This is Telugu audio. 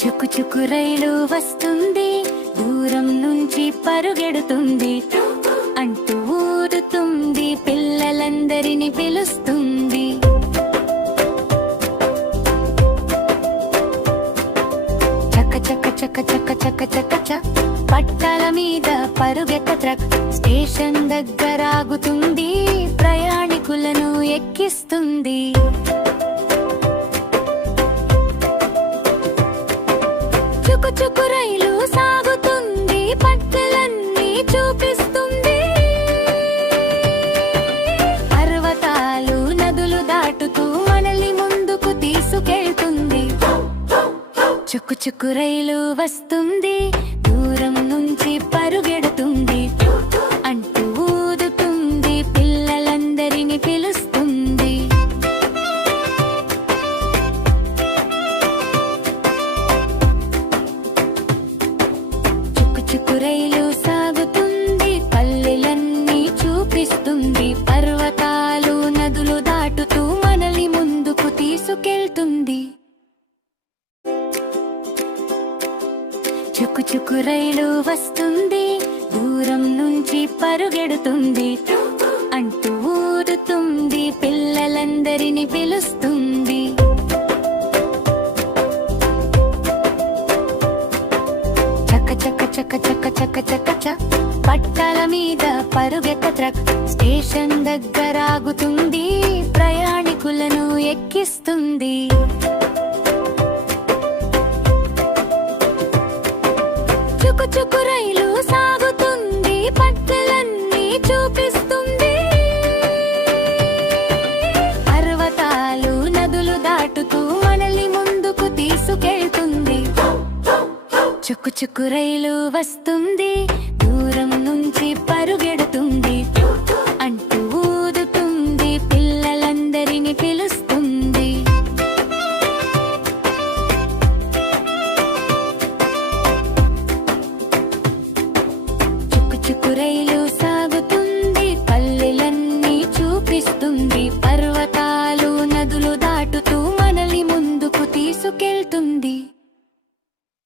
చుక్కు చుక్కు రైలు వస్తుంది, దూరం నుంచి పరుగెడుతుంది, అంటూ ఊరుతుంది, పిల్లలందరినీ పిలుస్తుంది. చక్క చక్క చక్క చక్క చక్క చక్క చ పట్టాల మీద పరుగెత్త ట్రక్ స్టేషన్ దగ్గర ఆగుతుంది, ప్రయాణికులను ఎక్కిస్తుంది. చుక్కు చుక్కు రైలు సాగుతుంది, పట్టెలన్నీ చూపిస్తుంది, పర్వతాలు నదులు దాటుతూ మనల్ని ముందుకు తీసుకెళ్తుంది. చుక్కు చుక్కు రైలు వస్తుంది, దూరం నుంచి పరుగెడుతుంది, అంటూ ఊదుతుంది, పిల్లలందరినీ పిలుస్తుంది. చుక్కు చుక్కు రైలు సాగుతుంది, పల్లెలన్నీ చూపిస్తుంది, పర్వతాలు నదులు దాటుతూ మనల్ని ముందుకు తీసుకెళ్తుంది. చుక్కు చుక్కు రైలు వస్తుంది, దూరం నుంచి పరుగెడుతుంది, అంటూ ఊరుతుంది, పిల్లలందరినీ పిలుస్తుంది. చక్క చక్క చక్క చక్క చక్క చక్క చ పట్టాల మీద పరుగెత్త ట్రక్ స్టేషన్ దగ్గర ఆగుతుంది, ప్రయాణికులను ఎక్కిస్తుంది. చుక్కు చుక్కు రైలు సాగుతుంది, పట్టెలన్నీ చూపిస్తుంది, పర్వతాలు నదులు దాటుతూ మనల్ని ముందుకు తీసుకెళ్తుంది. చుక్కు చుక్కు రైలు వస్తుంది, దూరం నుంచి పరుగెడుతుంది, అంటూ ఊదుతుంది, పిల్లలందరినీ పిలుస్తుంది. చుక్కు రైలు